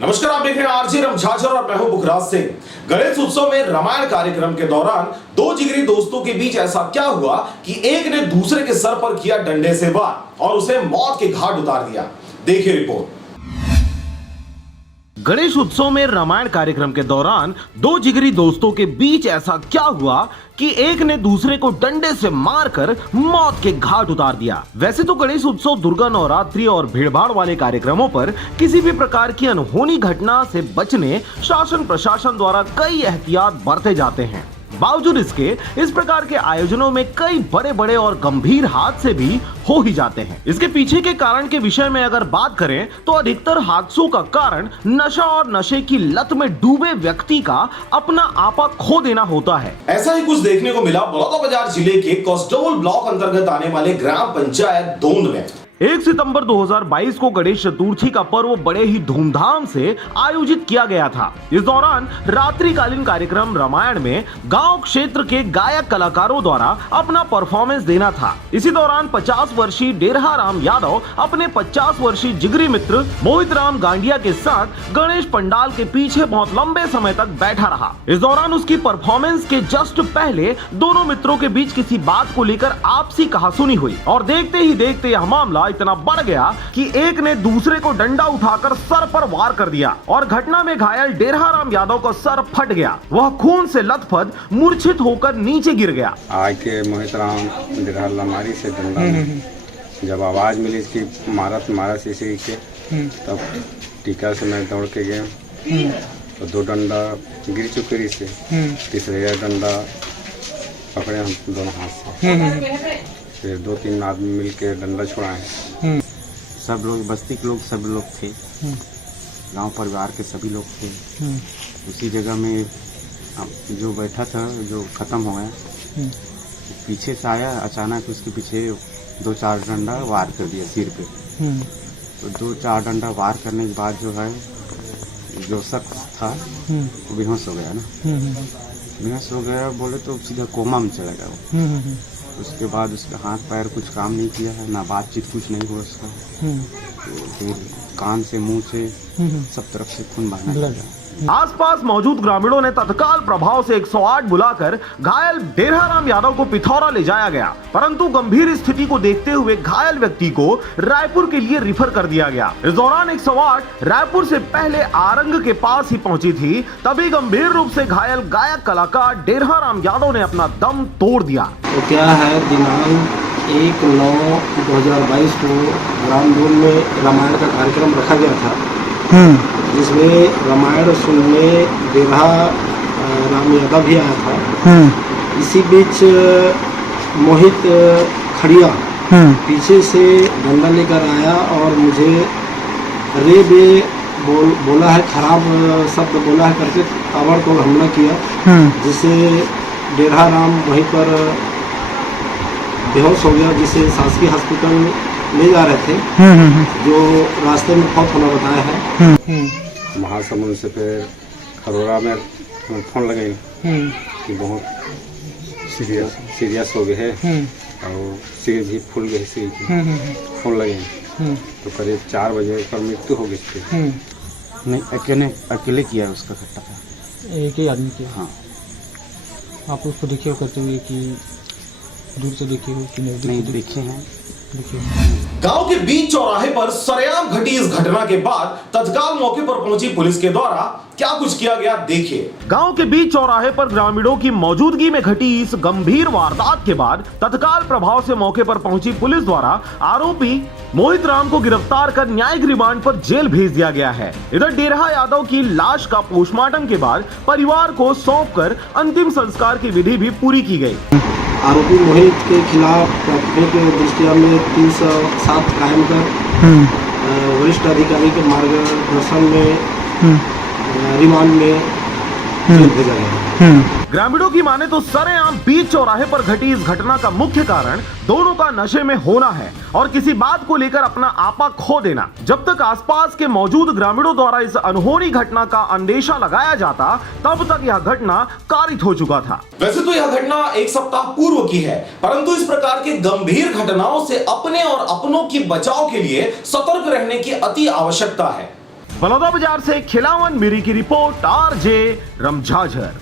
नमस्कार, आप देख रहे हैं आरजे रमझाझर और मैं हूं बुखराज सिंह। गणेश उत्सव में रामायण कार्यक्रम के दौरान दो जिगरी दोस्तों के बीच ऐसा क्या हुआ कि एक ने दूसरे के सर पर किया डंडे से वार और उसे मौत के घाट उतार दिया। देखिए रिपोर्ट। गणेश उत्सव में रामायण कार्यक्रम के दौरान दो जिगरी दोस्तों के बीच ऐसा क्या हुआ कि एक ने दूसरे को डंडे से मारकर मौत के घाट उतार दिया। वैसे तो गणेश उत्सव, दुर्गा नवरात्रि और भीड़भाड़ वाले कार्यक्रमों पर किसी भी प्रकार की अनहोनी घटना से बचने शासन प्रशासन द्वारा कई एहतियात बरते जाते हैं। बावजूद इसके इस प्रकार के आयोजनों में कई बड़े बड़े और गंभीर हादसे भी हो ही जाते हैं। इसके पीछे के कारण के विषय में अगर बात करें तो अधिकतर हादसों का कारण नशा और नशे की लत में डूबे व्यक्ति का अपना आपा खो देना होता है। ऐसा ही कुछ देखने को मिला बलौदाबाजार जिले के कोस्टोल ब्लॉक अंतर्गत आने वाले ग्राम पंचायत दोंद में। 1 सितंबर 2022 को गणेश चतुर्थी का पर्व बड़े ही धूमधाम से आयोजित किया गया था। इस दौरान रात्रिकालीन कार्यक्रम रामायण में गांव क्षेत्र के गायक कलाकारों द्वारा अपना परफॉर्मेंस देना था। इसी दौरान 50 वर्षीय डेरहा राम यादव अपने 50 वर्षीय जिगरी मित्र मोहित राम गांडिया के साथ गणेश पंडाल के पीछे बहुत लंबे समय तक बैठा रहा। इस दौरान उसकी परफॉर्मेंस के जस्ट पहले दोनों मित्रों के बीच किसी बात को लेकर आपसी कहासुनी हुई और देखते ही देखते यह मामला इतना बढ़ गया कि एक ने दूसरे को डंडा उठाकर सर पर वार कर दिया और घटना में घायल डेरहा राम यादव का सर फट गया। वह खून से लथपथ मूर्छित होकर नीचे गिर गया। आके मोहित राम डेरहा लमारी से डंडा जब आवाज मिली इसकी मारा शीशे के, तब टीका से मैं दौड़ के गया तो 2 डंडा गिर चुके से, तीसरे डंडा पकड़े हम दोनों हाथ से। फिर 2-3 आदमी मिलके डंडा छुड़ाए। सब लोग बस्ती के लोग सब लोग थे, गांव परिवार के सभी लोग थे। उसी जगह में जो बैठा था जो खत्म हो गया, पीछे से आया अचानक, उसके पीछे 2-4 डंडा वार कर दिया सिर पे। तो 2-4 डंडा वार करने के बाद जो है जो शख्स था वो बेहोश हो गया ना। बेहोश हो गया बोले तो सीधा कोमा में चला गया वो। उसके बाद उसका हाथ पैर कुछ काम नहीं किया है, ना बातचीत कुछ नहीं हुआ उसका। तो फिर कान से मुंह से सब तरफ से खून बहने लगा। आसपास मौजूद ग्रामीणों ने तत्काल प्रभाव से 108 बुलाकर घायल डेरहा राम यादव को पिथौरा ले जाया गया, परंतु गंभीर स्थिति को देखते हुए घायल व्यक्ति को रायपुर के लिए रिफर कर दिया गया। इस दौरान 108 रायपुर से पहले आरंग के पास ही पहुंची थी, तभी गंभीर रूप से घायल गायक कलाकार डेरहा राम यादव ने अपना दम तोड़ दिया। तो क्या है, दिनांक 1/9/2022 को ग्राम दोंद में रामायण का कार्यक्रम रखा गया था, जिसमें रामायण सुनने डेरहा राम यादव भी आया था। इसी बीच मोहित खड़िया पीछे से डंडा लेकर आया और मुझे रे बे बोला है, खराब शब्द बोला है करके ताबड़तोड़ हमला किया, जिससे डेरहा राम वहीं पर बेहोश हो गया, जिसे शासकीय हॉस्पिटल ले जा रहे थे, जो रास्ते में फौत होना बताया है। महासमुंद से फिर खरोरा में फोन लगे कि बहुत सीरियस हो गए हैं और सिर भी फूल गई, सिर की फोन लगे तो करीब 4 बजे पर मृत्यु हो गई थी। नहीं, अकेले किया उसका घटना, एक ही आदमी किया। हाँ, आप उसको देखे हो करते हुए कि दूर से देखे हो कि नहीं देखे हैं। गांव के बीच चौराहे पर सरेआम घटी इस घटना के बाद तत्काल मौके पर पहुंची पुलिस के द्वारा क्या कुछ किया गया, देखिए। गांव के बीच चौराहे पर ग्रामीणों की मौजूदगी में घटी इस गंभीर वारदात के बाद तत्काल प्रभाव से मौके पर पहुंची पुलिस द्वारा आरोपी मोहित राम को गिरफ्तार कर न्यायिक रिमांड पर जेल भेज दिया गया है। इधर डेरहा यादव की लाश का पोस्टमार्टम के बाद परिवार को सौंपकर अंतिम संस्कार की विधि भी पूरी की गई। आरोपी मोहित के खिलाफ प्राथमिक दृष्टिया में 307 कायम कर वरिष्ठ अधिकारी के मार्गदर्शन में रिमांड में भेजा गया। ग्रामीणों की माने तो सरेआम बीच चौराहे पर घटी इस घटना का मुख्य कारण दोनों का नशे में होना है और किसी बात को लेकर अपना आपा खो देना। जब तक आसपास के मौजूद ग्रामीणों द्वारा इस अनहोनी घटना का अंदेशा लगाया जाता, तब तक यह घटना कारित हो चुका था। वैसे तो यह घटना 1 सप्ताह पूर्व की है, परंतु इस प्रकार की गंभीर घटनाओं से अपने और अपनों की बचाव के लिए सतर्क रहने की अति आवश्यकता है। बलौदा बाजार से खिलावन मिरी की रिपोर्ट, आरजे रमझाझर।